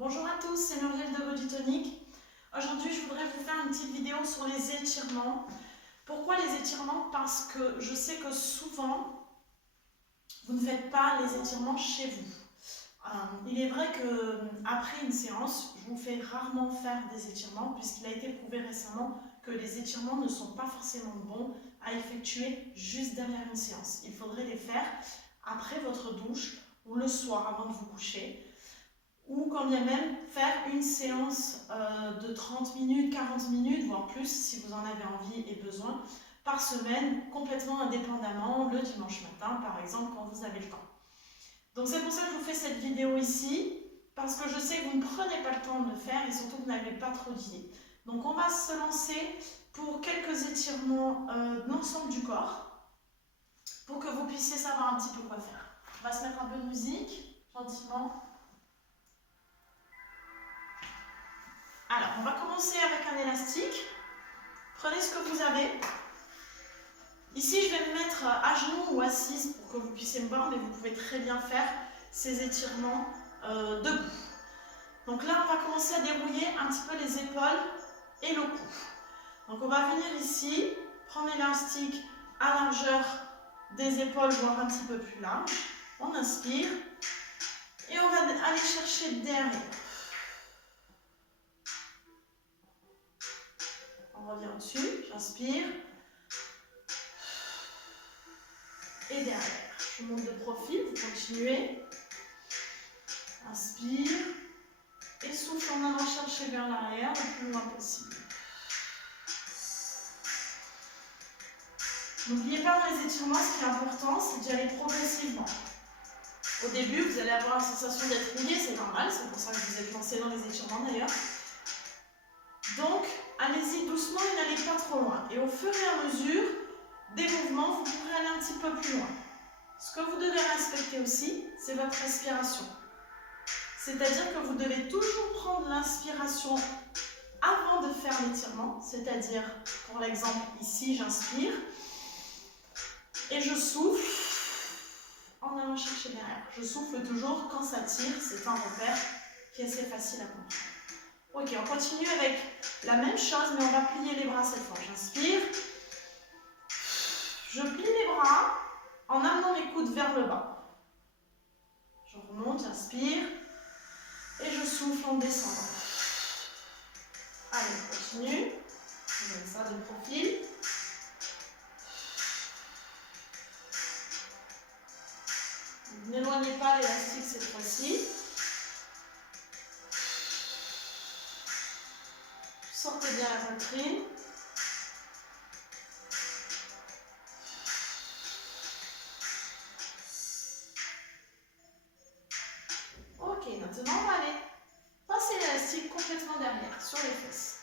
Bonjour à tous, c'est Muriel de Body Tonic. Aujourd'hui, je voudrais vous faire une petite vidéo sur les étirements. Pourquoi les étirements? Parce que je sais que souvent, vous ne faites pas les étirements chez vous. Il est vrai qu'après une séance, je vous fais rarement faire des étirements puisqu'il a été prouvé récemment que les étirements ne sont pas forcément bons à effectuer juste derrière une séance. Il faudrait les faire après votre douche ou le soir avant de vous coucher. Ou quand bien même faire une séance de 30 minutes, 40 minutes, voire plus si vous en avez envie et besoin, par semaine, complètement indépendamment, le dimanche matin par exemple, quand vous avez le temps. Donc c'est pour ça que je vous fais cette vidéo ici, parce que je sais que vous ne prenez pas le temps de le faire et surtout que vous n'avez pas trop d'idées. Donc on va se lancer pour quelques étirements de l'ensemble du corps, pour que vous puissiez savoir un petit peu quoi faire. On va se mettre un peu de musique, gentiment. Alors, on va commencer avec un élastique. Prenez ce que vous avez. Ici, je vais me mettre à genoux ou assise pour que vous puissiez me voir, mais vous pouvez très bien faire ces étirements debout. Donc là, on va commencer à dérouiller un petit peu les épaules et le cou. Donc on va venir ici, prendre l'élastique à largeur des épaules, voire un petit peu plus large. On inspire et on va aller chercher derrière. On revient au-dessus, j'inspire. Et derrière, je monte de profil, vous continuez. Inspire. Et souffle en allant chercher vers l'arrière le plus loin possible. N'oubliez pas dans les étirements, ce qui est important, c'est d'y aller progressivement. Au début, vous allez avoir la sensation d'être mouillé, c'est normal, c'est pour ça que vous êtes lancé dans les étirements d'ailleurs. Donc, allez-y doucement et n'allez pas trop loin. Et au fur et à mesure des mouvements, vous pourrez aller un petit peu plus loin. Ce que vous devez respecter aussi, c'est votre respiration. C'est-à-dire que vous devez toujours prendre l'inspiration avant de faire l'étirement. C'est-à-dire, pour l'exemple, ici, j'inspire et je souffle en allant chercher derrière. Je souffle toujours quand ça tire, c'est un repère qui est assez facile à comprendre. Ok, on continue avec la même chose, mais on va plier les bras cette fois. J'inspire, je plie les bras en amenant mes coudes vers le bas. Je remonte, j'inspire et je souffle en descendant. Allez, on continue. Je mets ça de profil. N'éloignez pas l'élastique cette fois-ci. Sortez bien la poitrine. Ok, maintenant on va aller passer l'élastique complètement derrière, sur les fesses.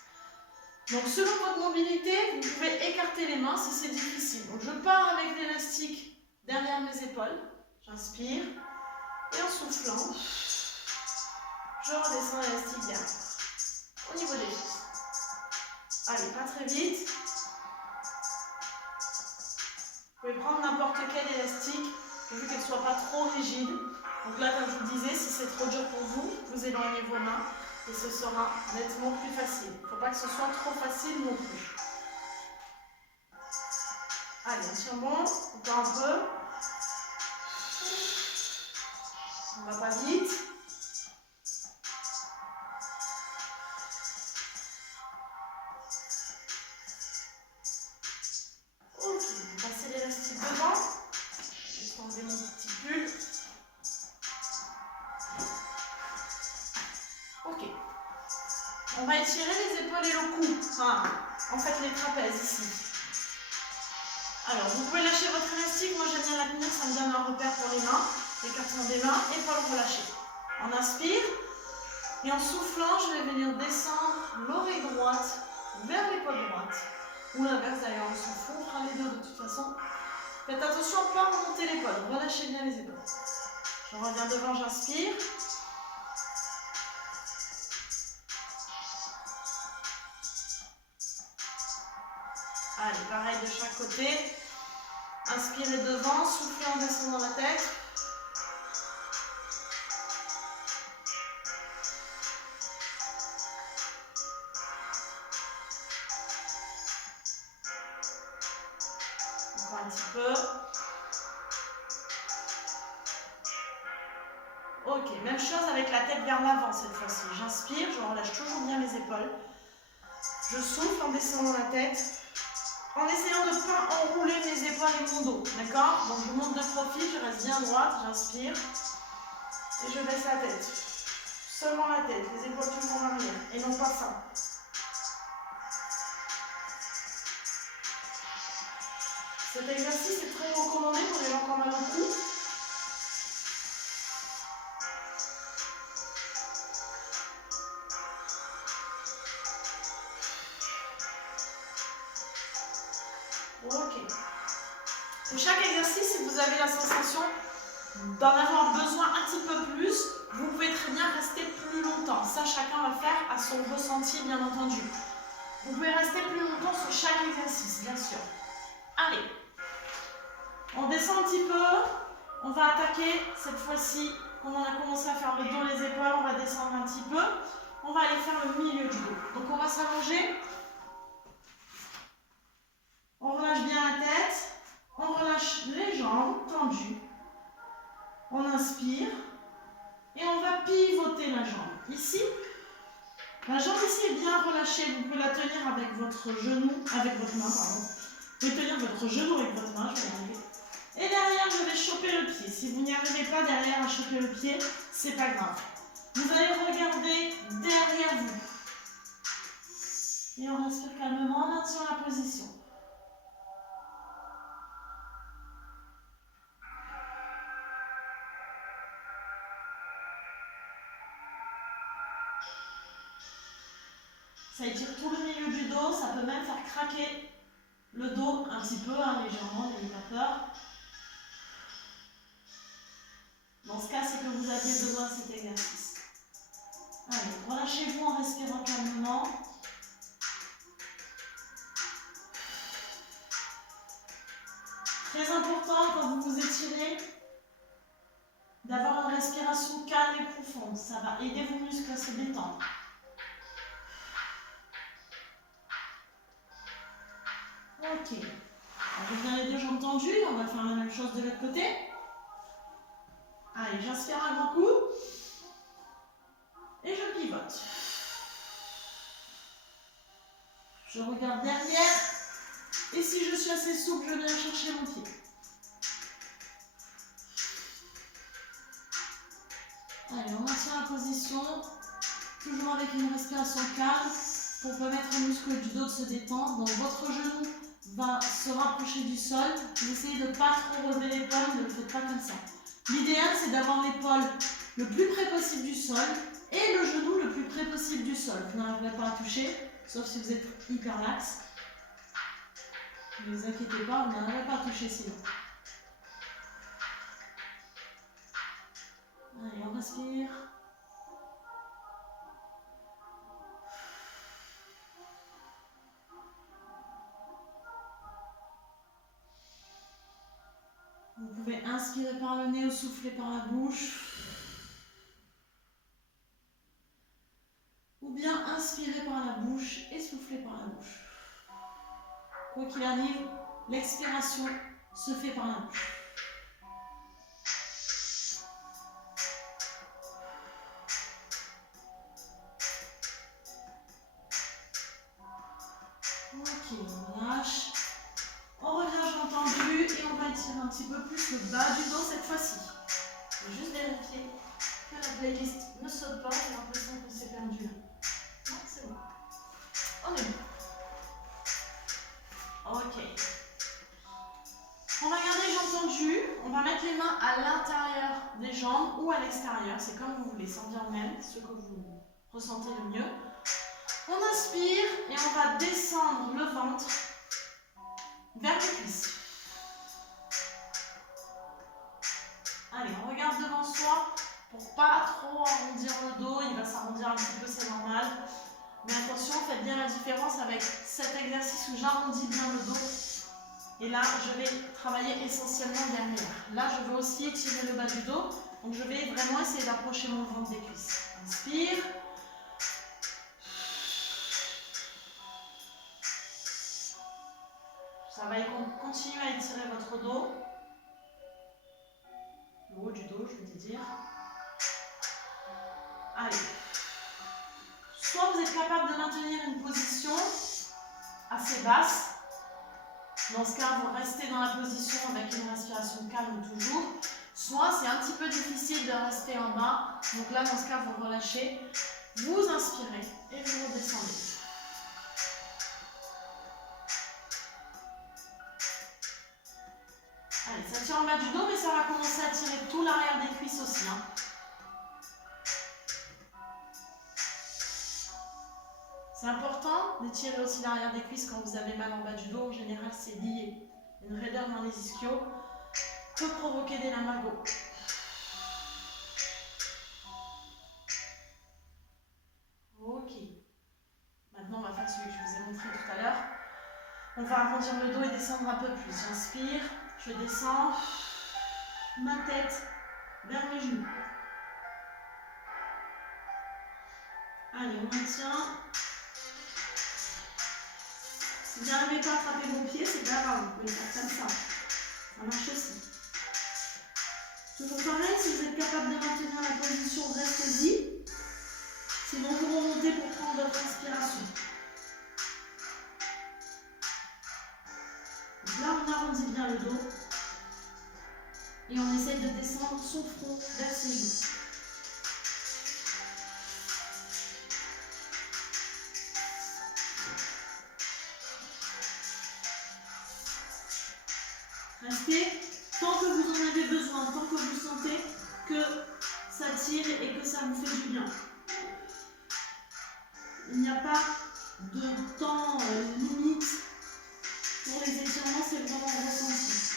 Donc selon votre mobilité, vous pouvez écarter les mains si c'est difficile. Donc je pars avec l'élastique derrière mes épaules. J'inspire. Et en soufflant, je redescends l'élastique derrière. Au niveau des fesses. Allez, pas très vite. Vous pouvez prendre n'importe quel élastique, vu qu'elle ne soit pas trop rigide. Donc là, comme je vous disais, si c'est trop dur pour vous, vous éloignez vos mains et ce sera nettement plus facile. Il ne faut pas que ce soit trop facile non plus. Allez, on tient bon, encore un peu. On ne va pas vite. Ok, passez l'élastique devant. Je vais enlever mon petit pull. Ok. On va étirer les épaules et le cou. Enfin, en fait, les trapèzes ici. Alors, vous pouvez lâcher votre élastique. Moi, j'aime bien la tenir. Ça me donne un repère pour les mains. L'écartement des mains. Épaules relâchées. On inspire. Et en soufflant, je vais venir descendre l'oreille droite vers l'épaule droite. Ou l'inverse d'ailleurs, on s'en fout. On fera les deux de toute façon. Faites attention à ne pas remonter l'épaule. Relâchez bien les épaules. Je reviens devant, j'inspire. Allez, pareil de chaque côté. Inspirez devant, soufflez en descendant la tête. petit peu. Ok, même chose avec la tête vers l'avant cette fois-ci. J'inspire, je relâche toujours bien les épaules. Je souffle en descendant la tête, en essayant de ne pas enrouler mes épaules et mon dos. D'accord? Donc je monte de profil, je reste bien droite, j'inspire. Et je baisse la tête. Seulement la tête, les épaules toujours en arrière. Et non pas ça. Cet exercice est très recommandé pour les gens qui ont mal au cou. Ok. Pour chaque exercice, si vous avez la sensation d'en avoir besoin un petit peu plus, vous pouvez très bien rester plus longtemps. Ça, chacun va faire à son ressenti, bien entendu. Vous pouvez rester plus longtemps sur chaque exercice, bien sûr. Allez, on descend un petit peu. On va attaquer cette fois-ci, comme on a commencé à faire le dos, les épaules, on va descendre un petit peu. On va aller faire le milieu du dos. Donc on va s'allonger. On relâche bien la tête. On relâche les jambes tendues. On inspire. Et on va pivoter la jambe. Ici, la jambe ici est bien relâchée. Vous pouvez la tenir avec votre genou, avec votre main, pardon. Vous pouvez tenir votre genou avec votre main, je vais y arriver. Et derrière, je vais choper le pied. Si vous n'y arrivez pas derrière à choper le pied, c'est pas grave. Vous allez regarder derrière vous. Et on respire calmement, on maintient la position. Ça étire tout le milieu du dos, ça peut même faire craquer le dos un petit peu, hein, légèrement, n'ayez pas peur. Dans ce cas, c'est que vous aviez besoin de cet exercice. Allez, relâchez-vous en respirant calmement. Très important quand vous vous étirez, d'avoir une respiration calme et profonde. Ça va aider vos muscles à se détendre. Ok. On revient les deux jambes tendues. On va faire la même chose de l'autre côté. Allez, j'inspire un grand coup. Et je pivote. Je regarde derrière. Et si je suis assez souple, je viens chercher mon pied. Allez, on maintient la position. Toujours avec une respiration calme pour permettre aux muscles du dos de se détendre. Donc votre genou va se rapprocher du sol. Vous essayez de ne pas trop relever l'épaule, ne le faites pas comme ça. L'idéal, c'est d'avoir l'épaule le plus près possible du sol et le genou le plus près possible du sol. Vous n'arriverez pas à toucher, sauf si vous êtes hyper lax. Ne vous inquiétez pas, vous n'arriverez pas à toucher sinon. Allez, on respire. Vous pouvez inspirer par le nez ou souffler par la bouche. Ou bien inspirer par la bouche et souffler par la bouche. Quoi qu'il arrive, l'expiration se fait par la bouche. Ok, on lâche. On revient jambes tendues et on va étirer un petit peu plus le bas du dos cette fois-ci. Je vais juste vérifier que la playlist ne saute pas. J'ai l'impression qu'on s'est perdu là. Non, c'est bon. On est bon. Ok. On va garder les jambes tendues. On va mettre les mains à l'intérieur des jambes ou à l'extérieur. C'est comme vous voulez, ça revient au même, ce que vous ressentez le mieux. On inspire et on va descendre le ventre vers les cuisses. Allez, on regarde devant soi pour pas trop arrondir le dos. Il va s'arrondir un petit peu, c'est normal. Mais attention, faites bien la différence avec cet exercice où j'arrondis bien le dos. Et là, je vais travailler essentiellement derrière. Là, je veux aussi étirer le bas du dos. Donc, je vais vraiment essayer d'approcher mon ventre des cuisses. Inspire. Ça va continuer à étirer votre Allez. Soit vous êtes capable de maintenir une position assez basse. Dans ce cas, vous restez dans la position avec une respiration calme toujours. Soit c'est un petit peu difficile de rester en bas. Donc là, dans ce cas, vous relâchez. Vous inspirez et vous redescendez. Allez, ça tire en bas du dos, mais ça va commencer à tirer tout l'arrière des cuisses aussi. Hein. C'est important d'étirer aussi l'arrière des cuisses quand vous avez mal en bas du dos. En général, c'est lié. Une raideur dans les ischios peut provoquer des lumbago. Ok. Maintenant, on va faire celui que je vous ai montré tout à l'heure. On va arrondir le dos et descendre un peu plus. J'inspire, je descends. Ma tête vers mes genoux. Allez, on maintient. Si vous n'arrivez pas à attraper vos pieds, c'est pas grave, vous pouvez le faire comme ça. Ça marche aussi. Toujours pareil, si vous êtes capable de maintenir la position, restez-y. Sinon, vous remontez pour prendre votre inspiration. Donc là, on arrondit bien le dos. Et on essaye de descendre son front vers ses genoux. Restez tant que vous en avez besoin, tant que vous sentez que ça tire et que ça vous fait du bien. Il n'y a pas de temps limite pour les étirements, c'est vraiment ressenti.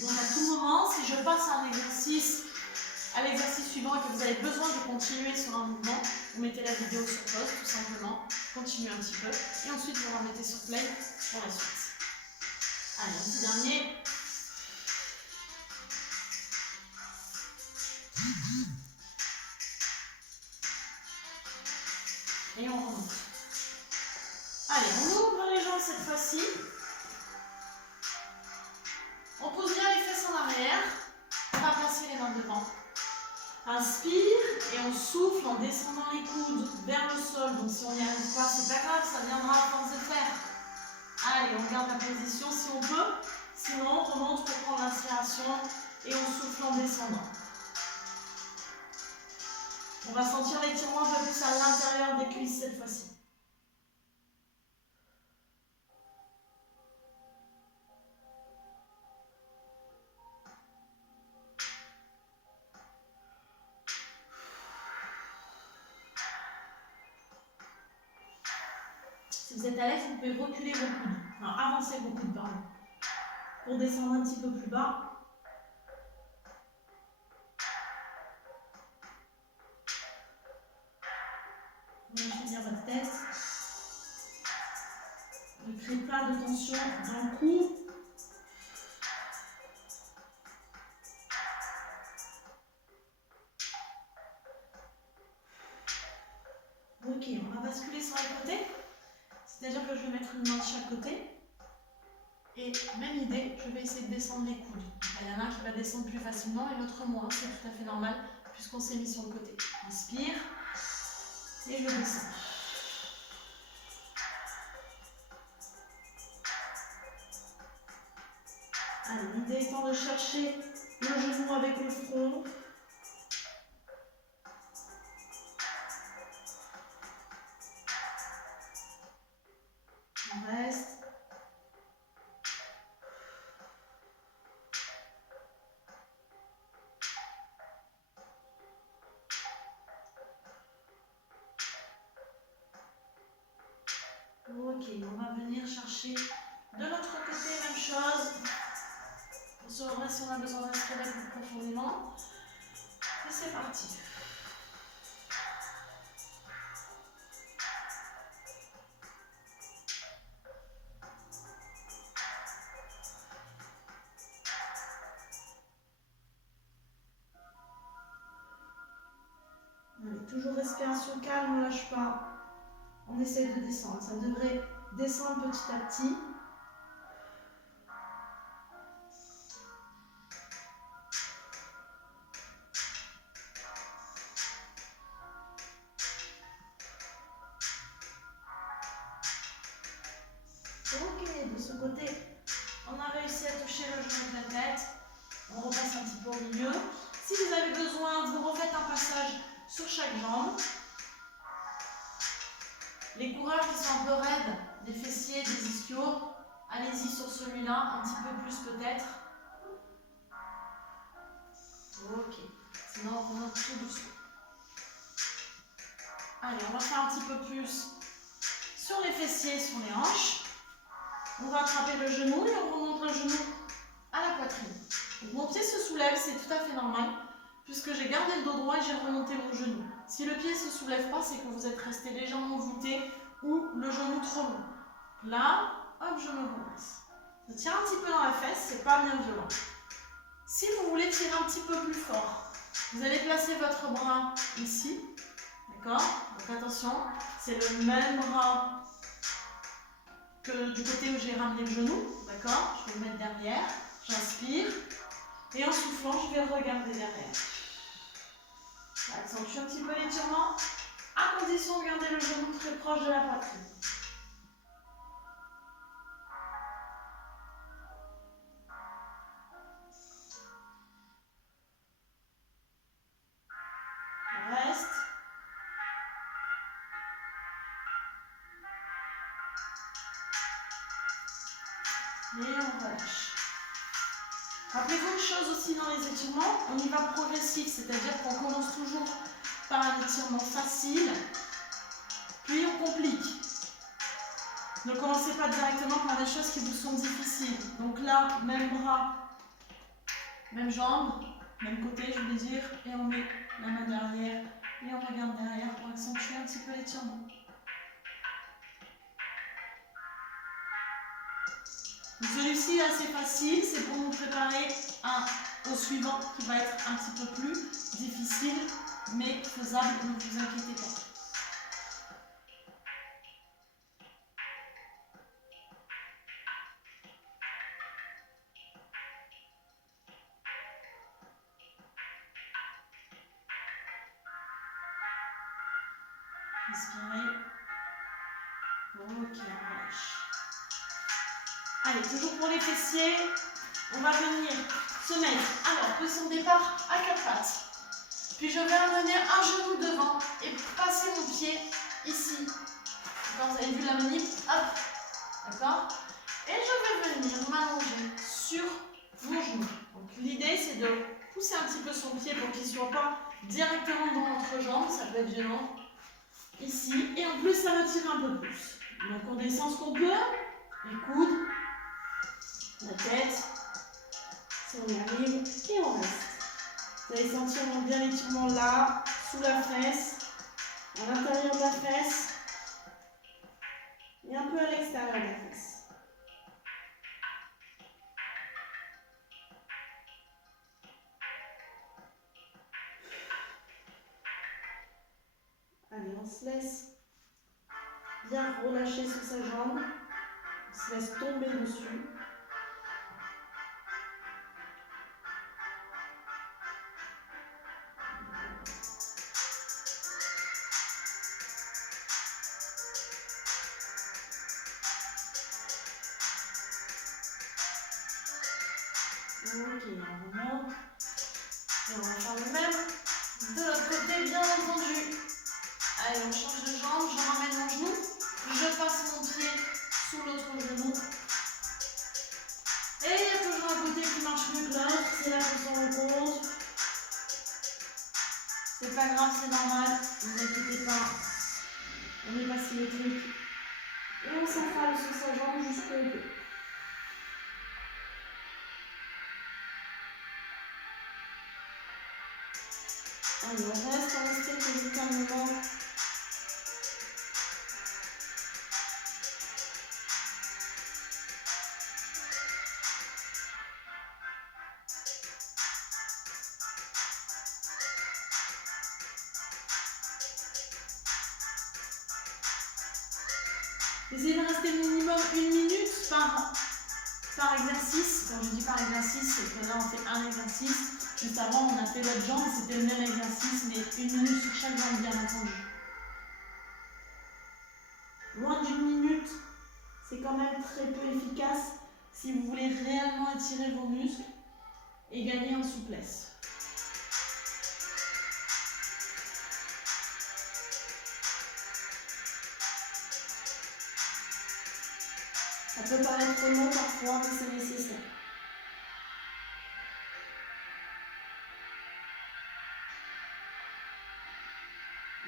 Donc à tout moment, si je passe à l'exercice suivant et que vous avez besoin de continuer sur un mouvement, vous mettez la vidéo sur pause tout simplement, continuez un petit peu et ensuite vous remettez sur play pour la suite. Allez, un petit dernier. Et on remonte. Allez, on ouvre les jambes cette fois-ci. On pose bien les fesses en arrière. On va placer les mains devant. Inspire et on souffle en descendant les coudes vers le sol. Donc si on n'y arrive pas, c'est pas grave, ça viendra à force de faire. Allez, on garde la position si on peut. Sinon, on remonte pour prendre l'inspiration et on souffle en descendant. On va sentir l'étirement un peu plus à l'intérieur des cuisses cette fois-ci. Si vous êtes à l'aise, vous pouvez reculer vos coudes. Non, avancer vos coudes, pardon. Pour descendre un petit peu plus bas. Vous allez finir votre tête. Ne créez pas de tension dans le cou. Ok, on va basculer sur les côtés. C'est-à-dire que je vais mettre une main de chaque côté. Et même idée, je vais essayer de descendre les coudes. Il y en a un qui va descendre plus facilement et l'autre moins. C'est tout à fait normal puisqu'on s'est mis sur le côté. Inspire. Et je descends. Allez, l'idée étant de chercher le genou avec le front. On reste. Ok, on va venir chercher de l'autre côté, même chose. On se remet si on a besoin d'inspirer plus profondément. Et c'est parti. Allez, toujours respiration calme, on ne lâche pas. On essaie de descendre. Ça devrait descendre petit à petit. au milieu. Si vous avez besoin, vous refaites un passage sur chaque jambe. Les coureurs qui sont un peu raides, des fessiers, des ischios, allez-y sur celui-là, un petit peu plus peut-être. Ok, sinon on remonte tout doucement. Allez, on va faire un petit peu plus sur les fessiers, sur les hanches. On va attraper le genou et on remonte le genou à la poitrine. Donc, mon pied se soulève, c'est tout à fait normal, puisque j'ai gardé le dos droit et j'ai remonté mon genou. Si le pied ne se soulève pas, c'est que vous êtes resté légèrement voûté ou le genou trop long. Là, hop, je me redresse. Je tire un petit peu dans la fesse, c'est pas bien violent. Si vous voulez tirer un petit peu plus fort, vous allez placer votre bras ici, d'accord? Donc attention, c'est le même bras que du côté où j'ai ramené le genou, d'accord? Je vais le mettre derrière, j'inspire, et en soufflant, je vais regarder derrière. Accentue un petit peu l'étirement, à condition de garder le genou très proche de la poitrine. On reste. Et on relâche. Rappelez-vous une chose aussi dans les étirements, on y va progressif, c'est-à-dire qu'on commence toujours par un étirement facile, puis on complique. Ne commencez pas directement par des choses qui vous sont difficiles. Donc là, même bras, même jambe, même côté, je voulais dire, et on met la main derrière, et on regarde derrière pour accentuer un petit peu l'étirement. Celui-ci est assez facile, c'est pour nous préparer au suivant qui va être un petit peu plus difficile, mais faisable, ne vous inquiétez pas. Inspirez. Ok, on relâche. Allez, toujours pour les fessiers, on va venir se mettre, alors, position de départ à quatre pattes. Puis je vais amener un genou devant et passer mon pied ici. D'accord, vous avez vu la manip, hop, d'accord. Et je vais venir m'allonger sur mon genou. Donc l'idée c'est de pousser un petit peu son pied pour qu'il ne soit pas directement dans notre jambe, ça peut être gênant. Ici, et en plus ça retire un peu plus. Donc on descend ce qu'on peut, les coudes, la tête, si on y arrive, et on reste. Vous allez sentir bien l'étirement là, sous la fesse, à l'intérieur de la fesse, et un peu à l'extérieur de la fesse. Allez, on se laisse bien relâcher sur sa jambe, on se laisse tomber dessus. Ok, on remonte. Et on va faire le même de l'autre côté, bien entendu. Allez, on change de jambe, je ramène mon genou, je passe mon pied sous l'autre genou. Et il y a toujours un côté qui marche mieux que l'autre, c'est là qu'on s'en rend compte. C'est pas grave, c'est normal, ne vous inquiétez pas. On n'est pas symétrique. Et on s'enfale sur sa jambe jusqu'au dos. Allez, on reste jusqu'à un moment. Essayez de rester minimum 1 minute par exercice. Quand je dis par exercice, c'est que là on fait un exercice. Juste avant, on a fait l'autre jambe, c'était le même exercice, mais 1 minute sur chaque jambe, bien entendu. Loin d'1 minute, c'est quand même très peu efficace si vous voulez réellement étirer vos muscles. et gagner en souplesse. Ça peut paraître long parfois, mais c'est nécessaire.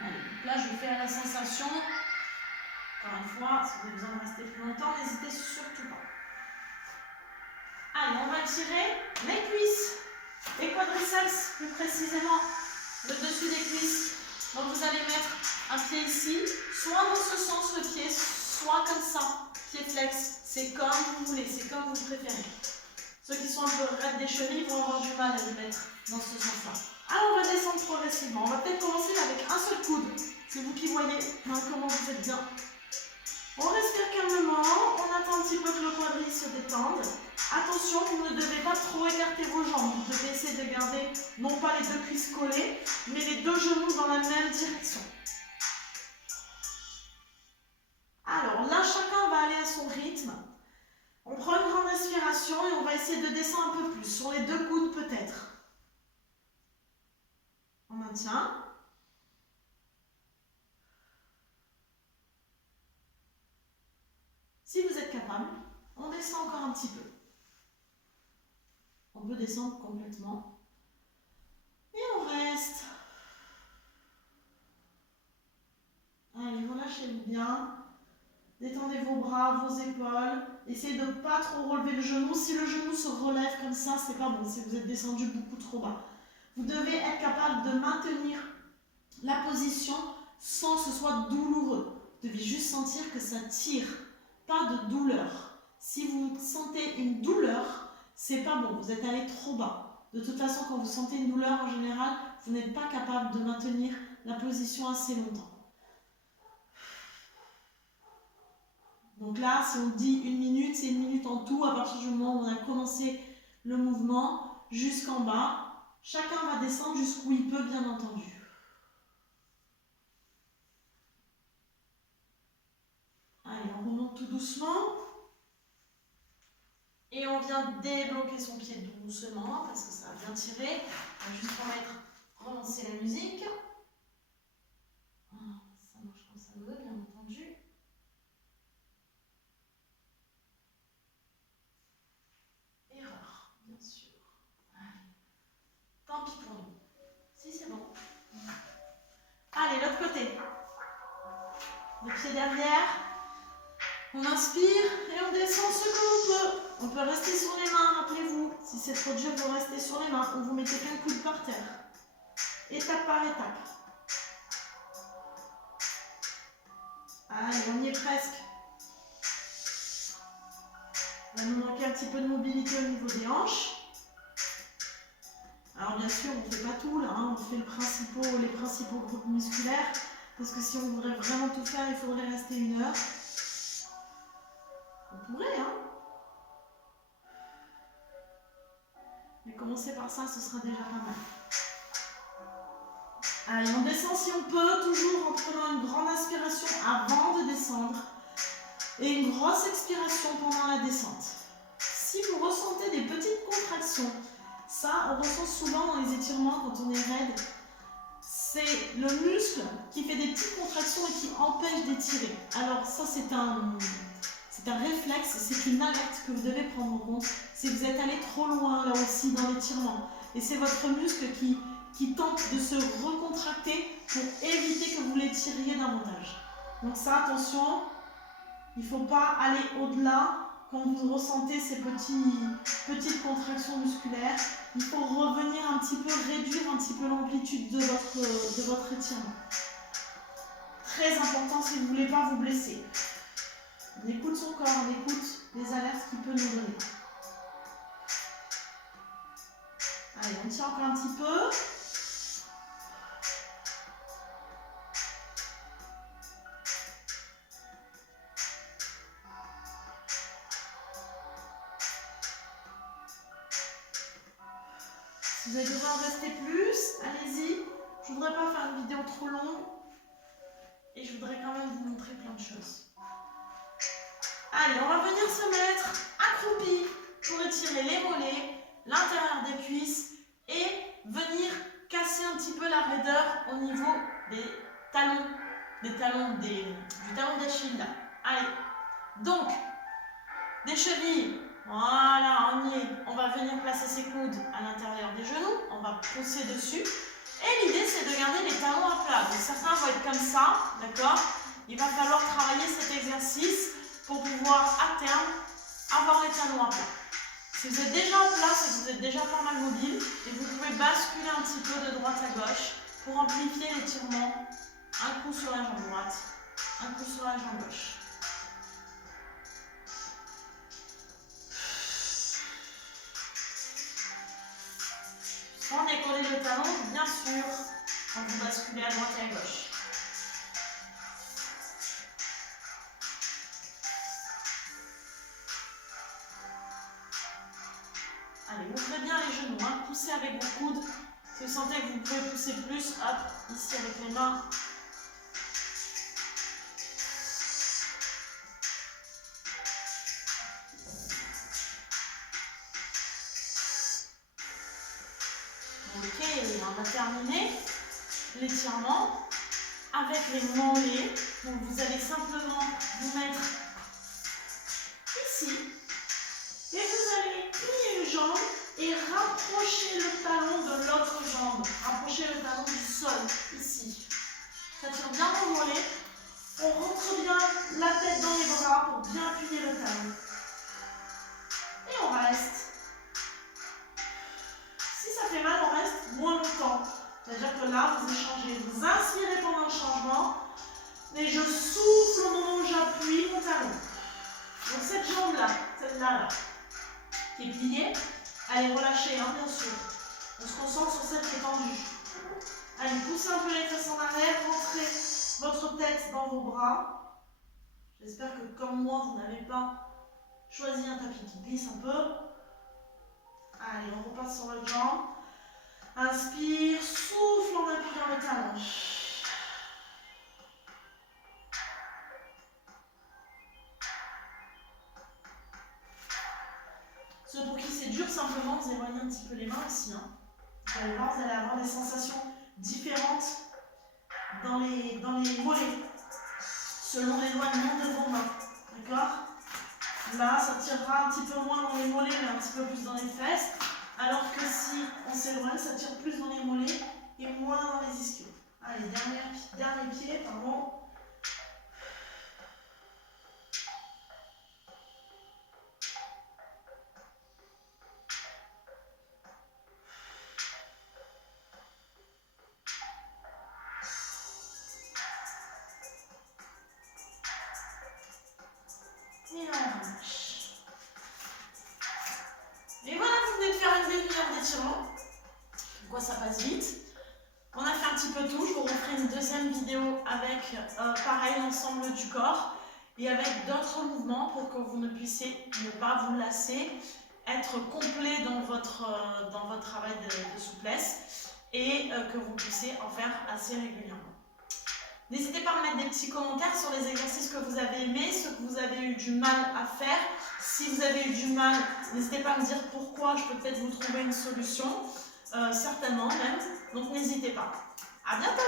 Allez, donc là je fais à la sensation. Encore une fois, si vous avez besoin de rester plus longtemps, n'hésitez surtout pas. Allez, on va tirer les cuisses, les quadriceps plus précisément, le dessus des cuisses. Donc vous allez mettre un pied ici, soit dans ce sens le pied, soit comme ça, pied flex. C'est comme vous voulez, c'est comme vous préférez. Ceux qui sont un peu raides des chevilles vont avoir du mal à les mettre dans ce sens-là. Alors on va descendre progressivement. On va peut-être commencer avec un seul coude. C'est vous qui voyez comment vous faites bien. On respire calmement, on attend un petit peu que le quadril se détende. Attention, vous ne devez pas trop écarter vos jambes. Vous devez essayer de garder non pas les deux cuisses collées, mais les deux genoux dans la même direction. Alors là, chacun va aller à son rythme. On prend une grande respiration et on va essayer de descendre un peu plus, sur les deux coudes peut-être. On maintient. Si vous êtes capable, on descend encore un petit peu. On peut descendre complètement. Et on reste. Allez, relâchez-vous bien. Détendez vos bras, vos épaules. Essayez de ne pas trop relever le genou. Si le genou se relève comme ça, c'est pas bon. Si vous êtes descendu beaucoup trop bas. Vous devez être capable de maintenir la position sans que ce soit douloureux. Vous devez juste sentir que ça tire. Pas de douleur. Si vous sentez une douleur, c'est pas bon. Vous êtes allé trop bas. De toute façon, quand vous sentez une douleur en général, vous n'êtes pas capable de maintenir la position assez longtemps. Donc là, si on dit 1 minute, c'est 1 minute en tout, à partir du moment où on a commencé le mouvement jusqu'en bas. Chacun va descendre jusqu'où il peut, bien entendu. Allez, on remonte tout doucement. Et on vient débloquer son pied doucement, parce que ça va bien tirer. On va juste relancer la musique. Ça marche comme ça veut, bien entendu. Erreur, bien sûr. Allez. Tant pis pour nous. Si, c'est bon. Allez, l'autre côté. Le pied derrière. On inspire et on descend ce que l'on peut. On peut rester sur les mains, rappelez-vous. Si c'est trop dur, vous restez sur les mains. Vous mettez qu'un coude par terre. Étape par étape. Allez, on y est presque. Il va nous manquer un petit peu de mobilité au niveau des hanches. Alors bien sûr, on ne fait pas tout là, hein. On fait les principaux groupes musculaires. Parce que si on voudrait vraiment tout faire, il faudrait rester 1 heure. On pourrait, hein. Mais commencer par ça, ce sera déjà pas mal. Allez, on descend si on peut, toujours en prenant une grande inspiration avant de descendre et une grosse expiration pendant la descente. Si vous ressentez des petites contractions, ça on ressent souvent dans les étirements quand on est raide, c'est le muscle qui fait des petites contractions et qui empêche d'étirer. Alors ça c'est un réflexe, c'est une alerte que vous devez prendre en compte, c'est que vous êtes allé trop loin là aussi dans l'étirement. Et c'est votre muscle qui tente de se recontracter pour éviter que vous l'étiriez davantage. Donc ça, attention, il ne faut pas aller au-delà quand vous ressentez ces petites contractions musculaires. Il faut revenir un petit peu, réduire un petit peu l'amplitude de votre étirement. Très important si vous ne voulez pas vous blesser. On écoute son corps, on écoute les alertes qu'il peut nous donner. Allez, on tient encore un petit peu. Si vous avez besoin de rester plus, allez-y. Je ne voudrais pas faire une vidéo trop longue et je voudrais quand même vous montrer plein de choses. Allez, on va venir se mettre accroupi pour étirer les mollets, l'intérieur des cuisses et venir casser un petit peu la raideur au niveau des talons, du talon d'Achille là. Allez, donc, des chevilles, voilà, on y est. On va venir placer ses coudes à l'intérieur des genoux, on va pousser dessus. Et l'idée, c'est de garder les talons à plat. Donc, certains vont être comme ça, d'accord? Il va falloir travailler cet exercice pour pouvoir, à terme, avoir les talons à plat. Si vous êtes déjà en place, c'est que vous êtes déjà pas mal mobile et vous pouvez basculer un petit peu de droite à gauche pour amplifier l'étirement. Un coup sur la jambe droite, un coup sur la jambe gauche. Sans décoller le talon, bien sûr, quand vous basculez à droite et à gauche. Allez, ouvrez bien les genoux, hein. Poussez avec vos coudes. Si vous sentez que vous pouvez pousser plus, hop, ici avec les mains. Ok, on va terminer l'étirement avec les mollets. Donc vous allez simplement vous mettre ici et vous allez plier une jambe et rapprocher le talon de l'autre jambe. Rapprocher le talon du sol, ici. Ça tire bien vos mollets. On rentre bien la tête dans les bras pour bien appuyer le talon. Et on reste. Si ça fait mal, on reste moins longtemps. C'est-à-dire que là, vous échangez. Vous inspirez pendant le changement. Et je souffle au moment où j'appuie mon talon. Donc cette jambe-là, celle-là, là, qui est pliée, elle est relâchée, hein, bien sûr. On se concentre sur celle qui est tendue. Allez, poussez un peu les fesses en arrière, rentrez votre tête dans vos bras. J'espère que comme moi, vous n'avez pas choisi un tapis qui glisse un peu. Allez, on repasse sur l'autre jambe. Inspire, souffle en appuyant le talon. Ceux pour qui c'est dur, simplement, vous éloignez un petit peu les mains aussi. Hein. Vous allez voir, vous allez avoir des sensations différentes dans les mollets, selon l'éloignement de vos mains. D'accord? Là, ça tirera un petit peu moins dans les mollets, mais un petit peu plus dans les fesses. Alors que si on s'éloigne, ça tire plus dans les mollets et moins dans les ischios. Allez, dernier pied, pardon. Et on relâche. Et voilà, vous venez de faire une demi-heure d'étirement. Pourquoi ça passe vite? On a fait un petit peu tout. Je vous referai une deuxième vidéo avec pareil l'ensemble du corps et avec d'autres mouvements pour que vous ne puissiez ne pas vous lasser, être complet dans votre travail de souplesse et que vous puissiez en faire assez régulièrement. N'hésitez pas à me mettre des petits commentaires sur les exercices que vous avez aimés, ceux que vous avez eu du mal à faire. Si vous avez eu du mal, n'hésitez pas à me dire pourquoi, je peux peut-être vous trouver une solution, certainement même. Donc n'hésitez pas. À bientôt!